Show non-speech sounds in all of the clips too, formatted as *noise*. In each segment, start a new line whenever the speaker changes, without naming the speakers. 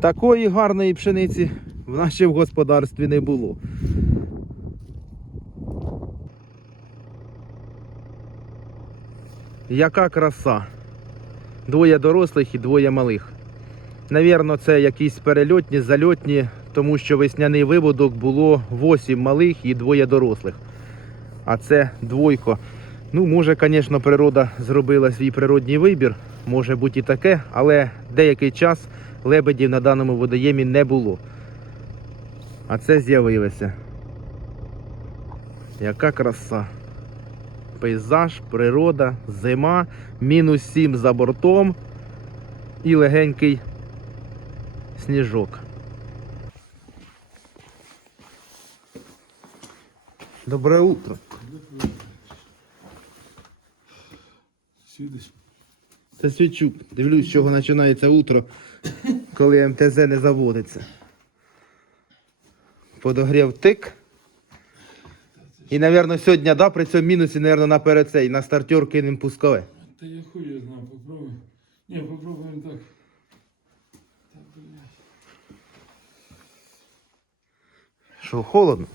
Такої гарної пшениці в нашому господарстві не було. Яка краса. Двоє дорослих і двоє малих. Навірно, це якісь перельотні, зальотні, тому що весняний виводок було 8 малих і двоє дорослих. А це двойко. Ну, може, звісно, природа зробила свій природній вибір, може бути і таке, але деякий час лебедів на даному водоємі не було. А це з'явилося. Яка краса. Пейзаж, природа, зима, мінус 7 за бортом і легенький сніжок. Добре утро. Це Свічук. Дивлюсь, з чого починається утро, коли МТЗ не заводиться. Подогрів тик. І, мабуть, сьогодні, да, при цьому мінусі, мабуть, наперед цей, на стартер кинемо пускове.
Та я хуй я знаю, попробуй. Не, попробуем так.
Що, холодно?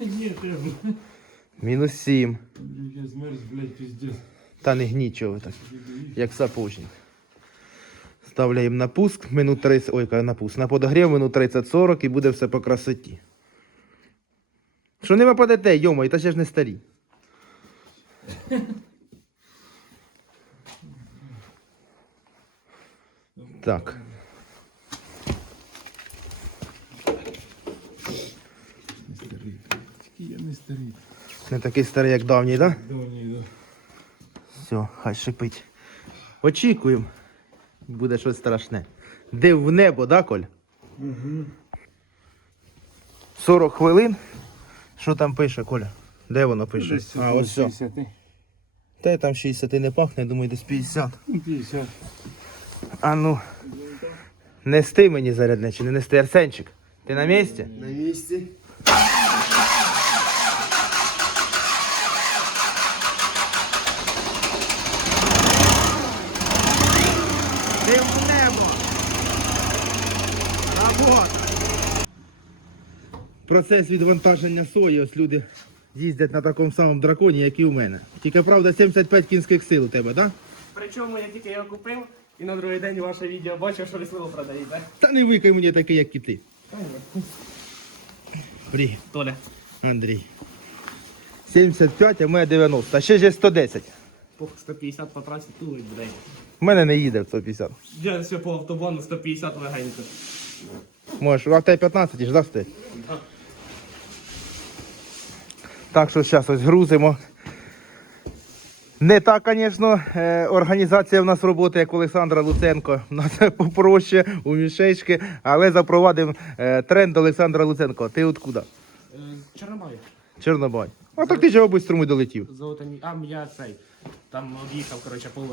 Ні, треба.
Мінус 7.
Я змерз, блядь, пиздец.
Та не гнічого так, як сапожник. Ставляємо на пуск, минут 30, ой, на пуск, на подогрів минут 30-40 і буде все по красоті. Що не випадете, йома, і та ще ж не старі. Так.
Не старий. Тільки я не старий.
Не такий старий, як давній, так? Да?
Давній, да.
Все, хай шипить. Очікуємо. Буде щось страшне. Див в небо, да, Коль?
Угу.
40 хвилин. Що там пише, Коля? Де воно пише? А, ось все.
60.
Та там 60 не пахне, думаю, десь 50.
Ну, 50.
А ну. Нести мені зарядне чи не нести Арсенчик? Ти на місці?
На місці.
Див в небо! Робота! Процес відвантаження сої, ось люди їздять на такому самому драконі, як і у мене. Тільки правда 75 кінських сил у тебе, так? Да?
Причому я тільки його купив і на другий день ваше відео бачив, що село продаєте.
Та не викай мені такий, як і ти. Привіт,
Толя.
Андрій. 75, а мене 90. А ще ж є 110.
По 150 по трасі тулить, блядь.
У мене не їде в 150.
Я все по автобану 150 легенько.
Можеш, а тебе 15 ж, да, стоїть? Так що зараз ось грузимо. Не так, звісно, е, організація в нас роботи, як Олександра Луценко. У *laughs* нас попроще у мішечки, але запровадив е, тренд Олександра Луценко. Ти откуда?
Е, Чорнобай.
Чорнобай. А так ти чого бистрому долетів.
Золотані. А, я цей. Там об'їхав, коротше, полем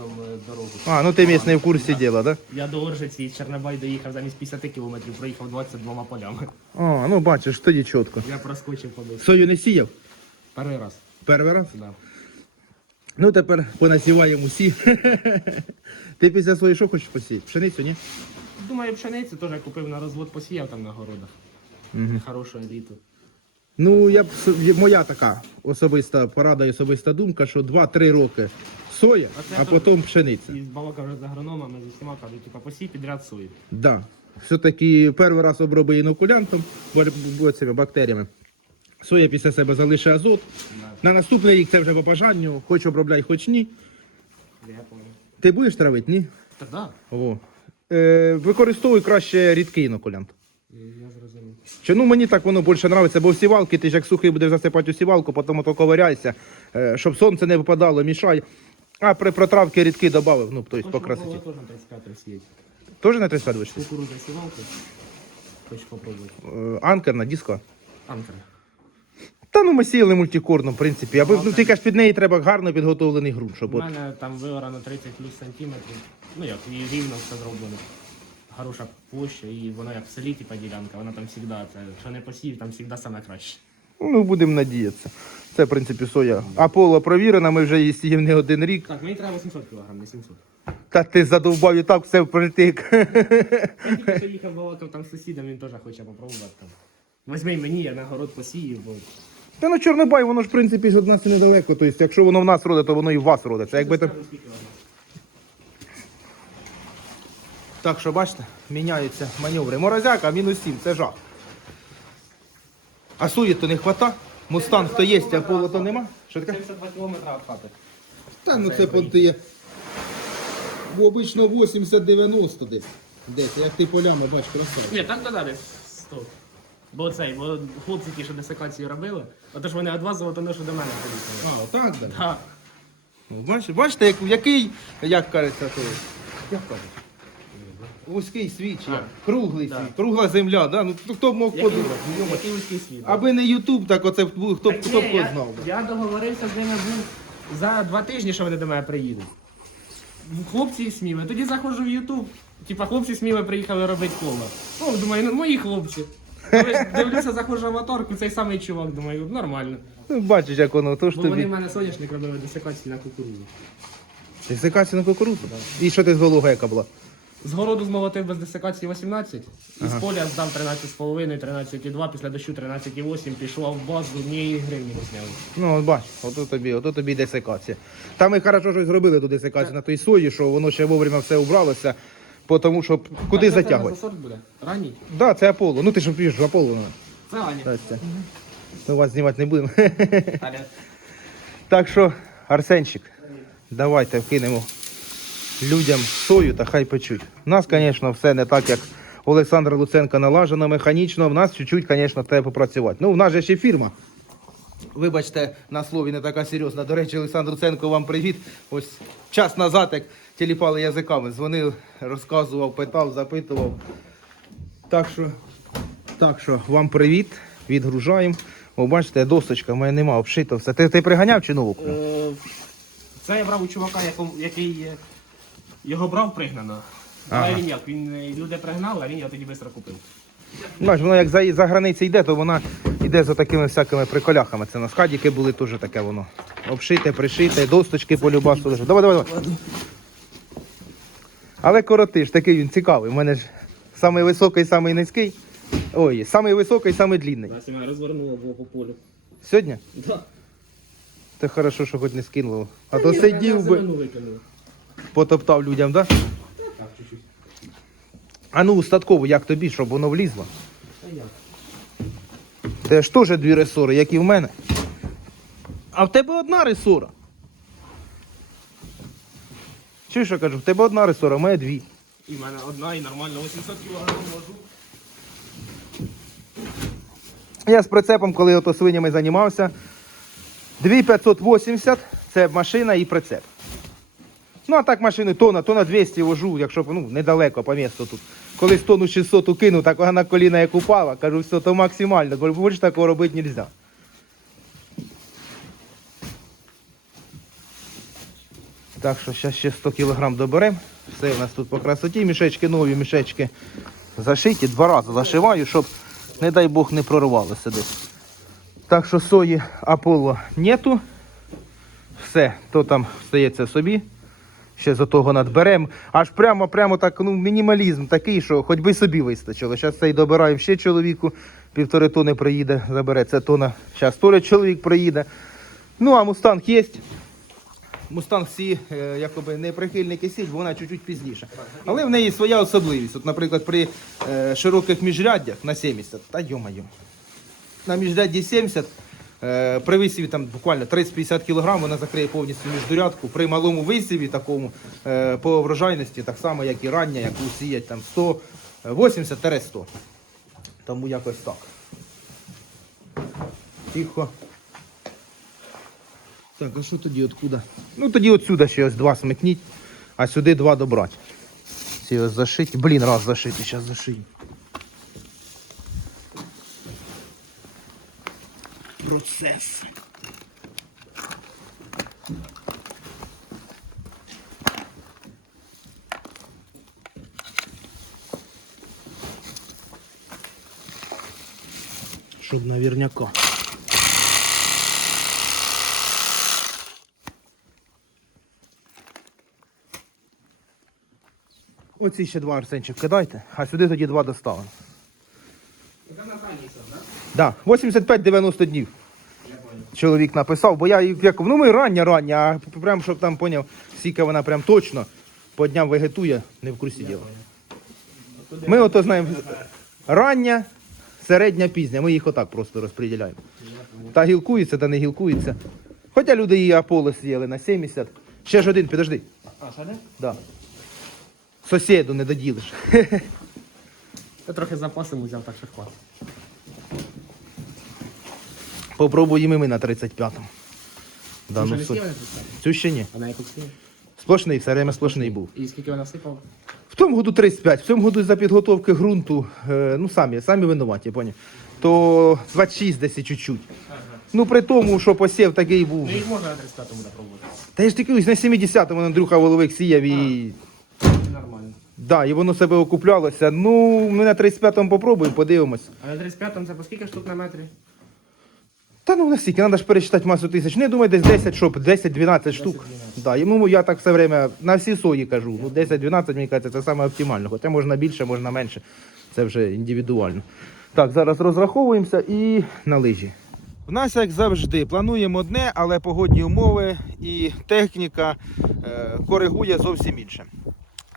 дорогу.
А, ну ти місний в курсі діла, так?
Я до Оржиці і Чорнобай доїхав замість 50 кілометрів, проїхав 22 полями.
А, ну бачиш, тоді чітко.
Я проскочив побив.
Сою не сіяв?
Перший раз.
Перший раз?
Да.
Ну тепер понасіваємо усі. *laughs* Ти після своєї що хочеш посіяти? Пшеницю, ні?
Думаю, пшеницю теж купив на розвод, посіяв там на городах. Хороше літо.
Ну, я б моя така особиста порада і особиста думка, що 2-3 роки соя,
А
а потім пшениця.
І з балака вже з агрономами, з усіма кажуть, типа посій підряд сої.
Да. Все-таки перший раз оброби інокулянтом, бо- бо цими бактеріями. Соя після себе залишить азот. На наступний рік це вже по бажанню, хоч обробляй, хоч ні.
Я понял.
Ти будеш травити, ні?
Так.
О. Е, використовуй краще рідкий інокулянт.
Я зрозумів.
Чи ну мені так воно більше подобається, бо в сівалки ти ж як сухий будеш засипати у сівалку, потім ото ковиряйся, е, щоб сонце не випадало, мішай. А при протравці рідки додав, ну, тобто по красоті.
Теж на 35 сіять.
Теж на 35 вийшли?
Кукурудза сівалки. Хочу попробувати.
Е, Анкерна, диско.
Анкер.
Та ну ми сіяли мультикорном, в принципі. Аби ну, тільки ж під неї треба гарно підготовлений ґрунт,
У
щоб от.
мене там виорано 30 плюс сантиметрів. Ну як, і рівно все зроблено. Хороша площа, і вона як в селі, типа ділянка, вона там завжди, це, що не посів, там завжди саме краще.
Ну, будемо надіятися. Це, в принципі, соя. Аполло провірена, ми вже її сіємо не один рік.
Так, мені треба 800 кг, не 700.
Та ти задовбав і так все впритик.
Я тільки що їхав балакав там з сусідом, він теж хоче попробувати там. Возьми мені, я на город посію, бо.
Та ну Чорнобай, воно ж в принципі ж від нас і недалеко. Тобто, якщо воно в нас родить, то воно і в вас родить. Це якби там. Так що бачите, міняються маневри. Морозяка мінус 7, це жах. А суї то не хвата. Мустанг то є, а поло то нема. Що таке?
72 кілометра від хати.
Та ну
Це
понти є. Бо обично 80-90 десь. Десь, як ти полями бач, красавчик.
Ні, так додалі. Стоп. Бо цей, бо хлопці ті, що десекацію робили, отож вони від вас золотоношу до мене приїхали.
А, так, так.
Так.
Ну, бачите, бачите, як, який, як кажеться, то, як кажуть? Вузький світ, чи як? круглий
Да.
світ, кругла земля, да? ну хто- хто б мог
Який,
подумати?
який вузький світ.
Аби не Ютуб, так оце б був- хто б
Так
хто б
ні, я,
знав. би.
я договорився з ними був за два тижні, що вони до мене приїдуть. Хлопці і сміли. Тоді заходжу в Ютуб. Типа хлопці сміли приїхали робити коло. Ну, думаю, ну мої хлопці. Дивлюся, заходжу в моторку, цей самий чувак, думаю, нормально.
Ну, бачиш, як воно, то ж
Бо вони
тобі.
в мене соняшник робили десекації на кукурудзу.
Десикація на кукурудзу? І що ти з голуга яка була?
З городу змолотив без десекації 18, і з поля здав 13,5, 13,2, після дощу 13,8, пішов в базу, ні гривні не зняли.
Ну, от бач, ото тобі, ото тобі десикація. Там і хорошо щось зробили ту десикацію на той сої, що воно ще вовремя все убралося, тому що куди
це
затягувати.
за сорт буде? Ранній?
Так, да, це Аполло. Ну ти ж п'єш Аполло. ну.
Це Аня.
Здрасте. Ми вас знімати не будемо. Так що, Арсенчик, давайте вкинемо людям сою та хай печуть. У нас, звісно, все не так, як Олександра Луценка налажено механічно. В нас чуть-чуть, звісно, треба попрацювати. Ну, в нас же ще фірма. Вибачте, на слові не така серйозна. До речі, Олександр Луценко, вам привіт. Ось час назад, як тіліпали язиками, дзвонив, розказував, питав, запитував. Так що, так що, вам привіт, відгружаємо. О, бачите, досочка, в мене нема, обшито все. Ти, ти приганяв чи нову?
Е, Це я брав у чувака, який е, його брав пригнано.
Ага.
Але він як, він е, люди пригнали, а він його тоді швидко купив.
Бач, воно як за, за границі йде, то вона йде за такими всякими приколяхами. Це на скадіки були теж таке воно. Обшите, пришите, досточки по любасу лежать. Давай, давай, давай. Але коротиш, такий він цікавий. У мене ж самий високий, самий низький. Ой, самий високий, самий длінний.
Зараз мене розвернуло було по полю.
Сьогодні?
Да.
Це хорошо, що хоч не скинуло. А то сидів би, потоптав людям, так? Да?
Так, чуть-чуть.
А ну, устатково, як тобі, щоб воно влізло?
Та як?
Це ж теж дві ресори, як і в мене. А в тебе одна ресора. Чуєш, що кажу, в тебе одна ресора, а в мене дві.
І в мене одна і нормально 800 кг можу.
Я з прицепом, коли ото свинями займався, 2580 це машина і прицеп. Ну, а так машини тонна, тонна 200 вожу, якщо ну, недалеко по місту тут. Колись тонну 600 укинув, так вона на коліна як упала, кажу, все, то максимально. Кажу, більше такого робити не можна. Так що зараз ще 100 кг доберемо. Все у нас тут по красоті. Мішечки нові, мішечки зашиті. Два рази зашиваю, щоб, не дай Бог, не прорвалося десь. Так що сої Аполло нету. Все, то там стається собі. Ще за того надберемо. Аж прямо, прямо так, ну, мінімалізм такий, що хоч би собі вистачило. Зараз цей добираємо ще чоловіку, півтори тони приїде, забере. Це тона. Зараз теж чоловік приїде. Ну, а мустанг є. Мустанг всі е, якоби не прихильники сіль, бо вона чуть-чуть пізніше. Але в неї своя особливість. От, наприклад, при е, широких міжряддях на 70, та йо-моє, на міжрядді 70, е, при висіві там буквально 30-50 кг вона закриє повністю міждурядку. При малому висіві такому е, по врожайності, так само, як і рання, яку сіять там 100, е, 80-100. Тому якось так. Тихо. Так, а що тоді откуда? Ну тоді отсюда ще ось два смикніть, а сюди два добрати. Ці ось зашиті. Блін, раз зашиті, зараз зашию. Процес. Щоб наверняка. Оці ще два Арсенчик кидайте, а сюди тоді два доставимо. Да,
да?
85-90 днів. Чоловік написав, бо я як, ну ми рання, рання, а прям щоб там поняв, скільки вона прям точно по дням вегетує, не в курсі діла. Ми ото знаємо рання, середня, пізня. Ми їх отак просто розподіляємо. Та гілкується, та не гілкується. Хоча люди її Аполло сіяли на 70. Ще ж один, підожди.
А, що не?
Да. Сусіду не доділиш.
Я *laughs* трохи запасом взяв, так що хватить.
Попробуємо і ми на 35-му. Да, ну,
тут?
Цю ще ні.
А на яку сіяли?
Сплошний, все время сплошний був.
І скільки вона сипала?
В тому году 35, в цьому году за підготовки ґрунту, е, ну самі, самі винуваті, поняв. То 26 десь і чуть-чуть. Ну при тому, що посів такий був.
Ну їх можна на 35-му буде пробувати.
Та я ж такий ось на 70-му Андрюха Воловик сіяв і. Да, і воно себе окуплялося. Ну, ми на 35-му попробуємо, подивимось.
А на 35-му це по скільки штук на метрі?
Та ну настільки, треба ж пересчитати масу тисяч. Ну, я думаю, десь 10 щоб 10-12 штук.
10-12.
Да, йому я так все время на всі сої кажу. Ну, 10-12, мені кажеться, це саме оптимально. Хоча можна більше, можна менше. Це вже індивідуально. Так, зараз розраховуємося і на лижі. У нас, як завжди, плануємо одне, але погодні умови і техніка е, коригує зовсім інше.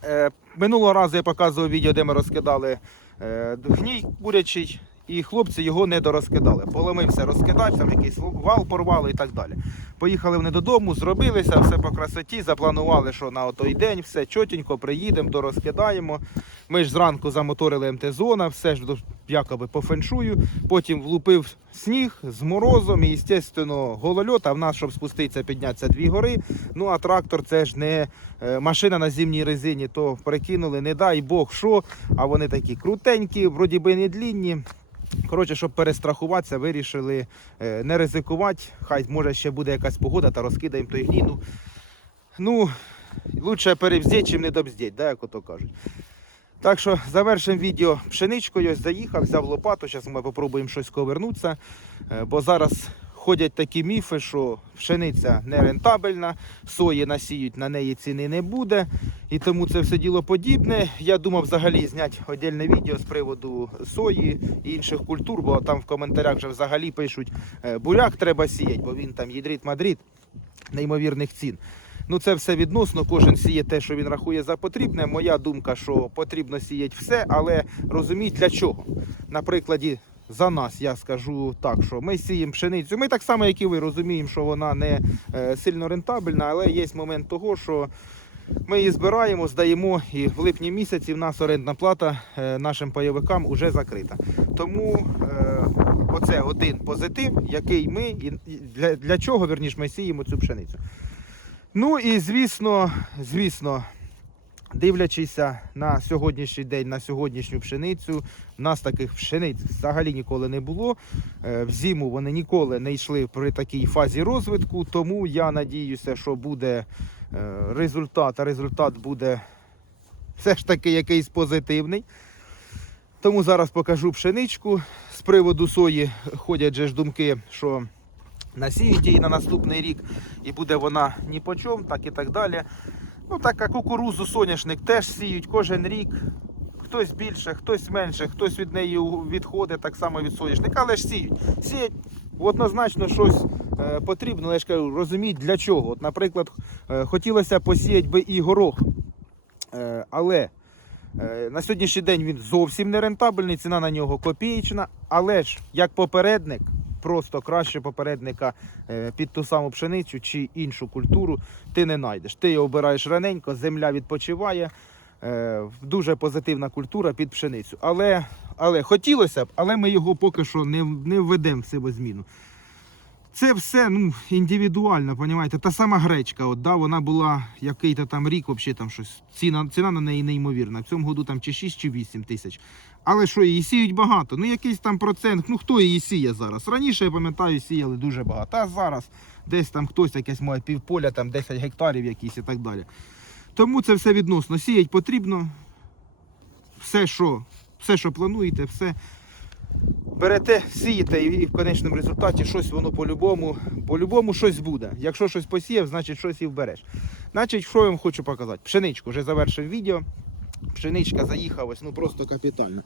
Е, минулого разу я показував відео, де ми розкидали е, гній курячий, і хлопці його не дорозкидали. Поломився розкидати, там якийсь вал порвали і так далі. Поїхали вони додому, зробилися, все по красоті, запланували, що на той день все чотенько, приїдемо, дорозкидаємо. Ми ж зранку замоторили МТ-зона, все ж якоби по феншую. Потім влупив сніг з морозом і, звісно, голольот, а в нас, щоб спуститися, піднятися дві гори. Ну а трактор це ж не е, машина на зимній резині, то перекинули, не дай Бог що. А вони такі крутенькі, вроді би не длінні. Коротше, щоб перестрахуватися, вирішили е, не ризикувати. Хай може ще буде якась погода та розкидаємо той гній. Ну, лучше перевздіть, чим не добздіть, да, як ото кажуть. Так що завершимо відео пшеничкою. Заїхав, взяв лопату. Зараз ми попробуємо щось ковернутися. Е, Бо зараз ходять такі міфи, що пшениця не рентабельна, сої насіють, на неї ціни не буде. І тому це все діло подібне. Я думав взагалі зняти окреме відео з приводу сої і інших культур, бо там в коментарях вже взагалі пишуть, е, буряк треба сіяти, бо він там їдрит мадрид неймовірних цін. Ну це все відносно. Кожен сіє те, що він рахує за потрібне. Моя думка, що потрібно сіяти все, але розуміть для чого. На прикладі за нас я скажу так, що ми сіємо пшеницю. Ми так само, як і ви, розуміємо, що вона не е, сильно рентабельна, але є момент того, що ми її збираємо, здаємо, і в липні місяці в нас орендна плата е, нашим пайовикам вже закрита. Тому е, оце один позитив, який ми і для, для чого верніш ми сіємо цю пшеницю. Ну і звісно, звісно, дивлячися на сьогоднішній день, на сьогоднішню пшеницю, в нас таких пшениць взагалі ніколи не було. Е, В зиму вони ніколи не йшли при такій фазі розвитку, тому я надіюся, що буде е, результат, а результат буде все ж таки якийсь позитивний. Тому зараз покажу пшеничку. З приводу сої ходять же ж думки, що насіють її на наступний рік і буде вона ні по чому, так і так далі. Ну, так як кукурузу, соняшник теж сіють кожен рік. Хтось більше, хтось менше, хтось від неї відходить так само від соняшника, але ж сіють. Сіять однозначно щось е, потрібно, але ж кажу, розуміють для чого. От, наприклад, е, хотілося посіяти би і горох, е, але е, на сьогоднішній день він зовсім не рентабельний, ціна на нього копієчна, але ж як попередник, просто краще попередника е, під ту саму пшеницю чи іншу культуру ти не знайдеш. Ти його обираєш раненько, земля відпочиває. е, Дуже позитивна культура під пшеницю. Але, але хотілося б, але ми його поки що не, не введемо в сивозміну. Це все ну, індивідуально, понімаєте? Та сама гречка, от, да, вона була який-то там рік, взагалі там щось. Ціна, ціна на неї неймовірна. В цьому году там чи 6, чи 8 тисяч. Але що, її сіють багато. Ну якийсь там процент, ну хто її сіє зараз? Раніше, я пам'ятаю, сіяли дуже багато. А зараз десь там хтось якесь має півполя, там 10 гектарів якісь і так далі. Тому це все відносно. Сіять потрібно. Все, що, все, що плануєте, все берете, сієте і в конечному результаті щось воно по-любому, по-любому щось буде. Якщо щось посіяв, значить щось і вбереш. Значить, що я вам хочу показати? Пшеничку вже завершив відео. пшеничка заїхалась, ну просто капітально.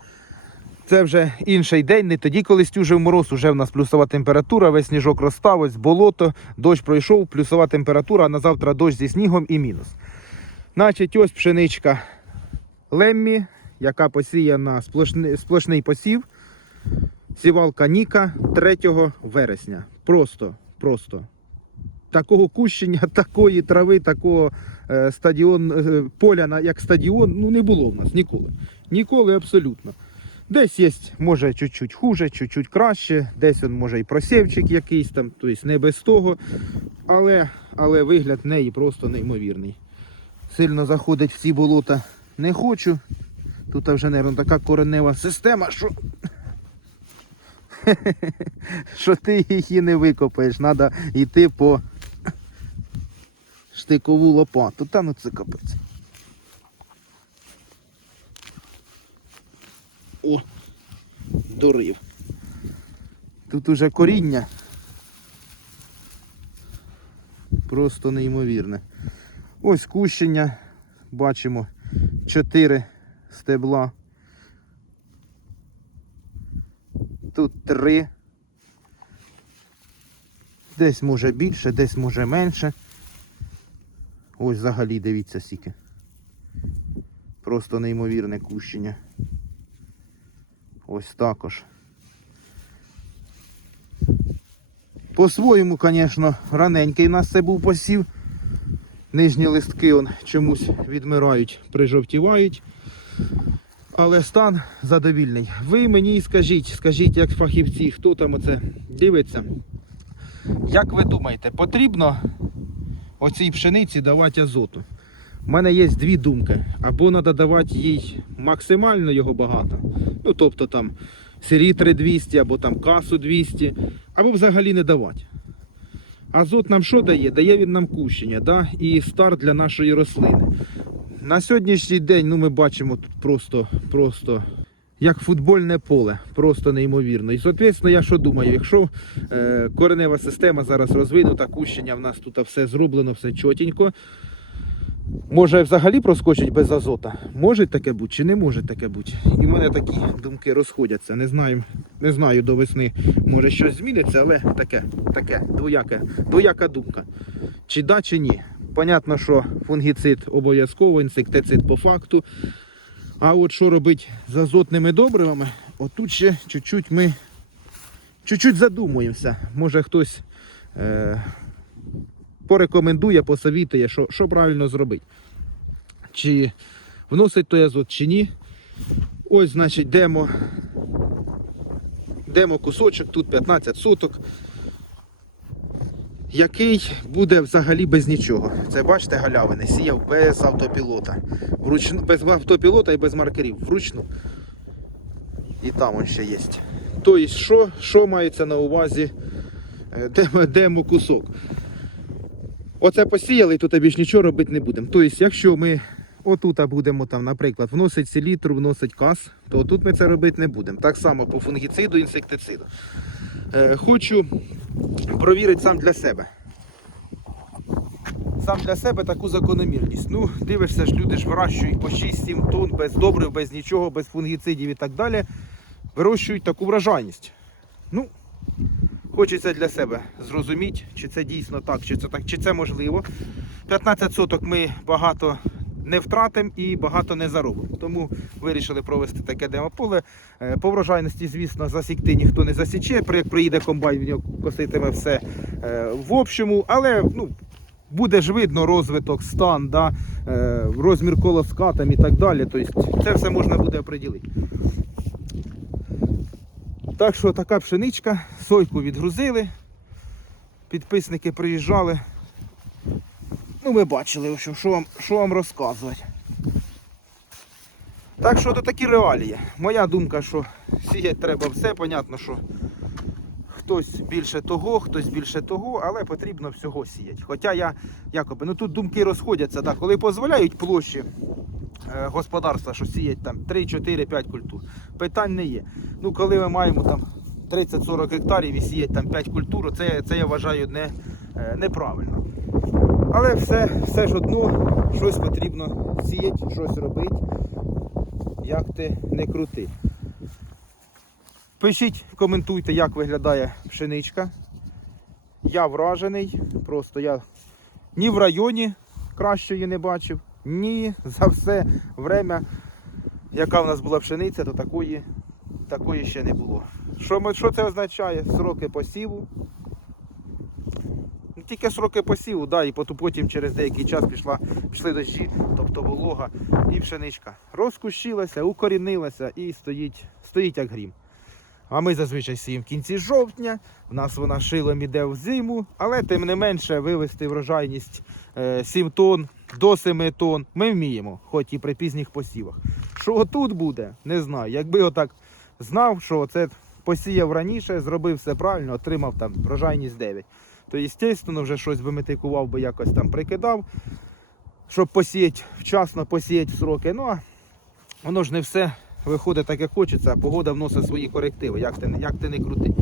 Це вже інший день, не тоді, коли стюжив мороз, уже в нас плюсова температура, весь сніжок розстав, болото, дощ пройшов, плюсова температура, а на завтра дощ зі снігом і мінус. Значить, ось пшеничка Леммі, яка посіяна сплошний, сплошний посів. Сівалка Ніка 3 вересня. Просто, просто. Такого кущення, *laughs* такої трави, такого е, стадіон, е, поля як стадіон, ну не було в нас ніколи. Ніколи абсолютно. Десь є, може, чуть-чуть хуже, чуть-чуть краще, десь він може і просівчик якийсь там, тобто не без того. Але, але вигляд в неї просто неймовірний. Сильно заходить в ці болота не хочу. Тут вже, мабуть, така коренева система, що. *laughs* що ти її не викопаєш. Треба йти по штикову лопату. Та ну це капець. О, дурив. Тут уже коріння. Просто неймовірне. Ось кущення. Бачимо 4 стебла. Тут 3. Десь може більше, десь може менше. Ось взагалі дивіться скільки. Просто неймовірне кущення. Ось також. По-своєму, звісно, раненький у нас це був посів. Нижні листки он чомусь відмирають, прижовтівають. Але стан задовільний. Ви мені скажіть, скажіть, як фахівці, хто там оце дивиться. Як ви думаєте, потрібно оцій пшениці давати азоту? У мене є дві думки. Або треба давати їй максимально його багато. Ну, тобто там селітри 200, або там касу 200, або взагалі не давати. Азот нам що дає? Дає він нам кущення да? і старт для нашої рослини. На сьогоднішній день ну, ми бачимо тут просто, просто як футбольне поле, просто неймовірно. І, соответственно, я що думаю, якщо е, коренева система зараз розвинута, кущення в нас тут все зроблено, все чотенько. Може взагалі проскочить без азота? Може таке бути чи не може таке бути? І в мене такі думки розходяться. Не знаю, не знаю до весни, може щось зміниться, але таке, таке, двояке, двояка думка. Чи да, чи ні. Понятно, що фунгіцид обов'язково, інсектицид по факту. А от що робити з азотними добривами, отут ще чуть-чуть ми чуть-чуть задумуємося. Може хтось е, порекомендує, посовітує, що, що правильно зробити. Чи вносить той азот, чи ні. Ось, значить, демо, демо кусочок, тут 15 соток який буде взагалі без нічого. Це бачите, галявини сіяв без автопілота. Вручну, без автопілота і без маркерів. Вручну. І там он ще є. Тобто, що, що мається на увазі е, демо, демо кусок? Оце посіяли, і тут більш нічого робити не будемо. Тобто, якщо ми отут будемо, там, наприклад, вносити селітру, вносити кас, то тут ми це робити не будемо. Так само по фунгіциду, інсектициду. Е, хочу провірити сам для себе. Сам для себе таку закономірність. Ну, дивишся ж, люди ж вирощують по 6-7 тонн без добрив, без нічого, без фунгіцидів і так далі. Вирощують таку вражайність. Ну, хочеться для себе зрозуміти, чи це дійсно так, чи це так, чи це можливо. 15 соток ми багато не втратимо і багато не заробимо. Тому вирішили провести таке демополе. Е, По врожайності, звісно, засікти ніхто не засіче. Як приїде комбайн, він його коситиме все е, в общому, але ну, буде ж видно розвиток, стан, да, е, розмір колоска там і так далі. Тобто це все можна буде оприділити. Так що така пшеничка, сойку відгрузили, підписники приїжджали. Ну, ми бачили, що, що, вам, що вам розказувати. Так що то такі реалії. Моя думка, що сіяти треба все, понятно, що хтось більше того, хтось більше того, але потрібно всього сіяти. Хоча я якоби, ну тут думки розходяться, да, коли дозволяють площі е, господарства, що сіять там 3, 4, 5 культур. Питань не є. Ну, коли ми маємо там 30-40 гектарів і сіять там 5 культур, це, це я вважаю не, е, неправильно. Але все, все ж одно, щось потрібно сіяти, щось робити. як ти не крути. Пишіть, коментуйте, як виглядає пшеничка. Я вражений. Просто я ні в районі кращої не бачив, ні за все время, яка в нас була пшениця, то такої, такої ще не було. Що, що це означає? Сроки посіву. Тільки сроки посіву, да, і потім- через деякий час пішла, пішли дощі, тобто волога і пшеничка. Розкущилася, укорінилася і стоїть, стоїть як грім. А ми зазвичай сіємо в кінці жовтня, в нас вона шилом іде в зиму, але тим не менше вивести врожайність е, 7 тонн до 7 тонн ми вміємо, хоч і при пізніх посівах. Що тут буде, не знаю. Якби отак знав, що це посіяв раніше, зробив все правильно, отримав там врожайність 9. То, звісно, вже щось би метикував, би якось там прикидав, щоб посіяти вчасно, посіяти в сроки. Ну а воно ж не все виходить так, як хочеться, а погода вносить свої корективи, як ти, як ти не крути.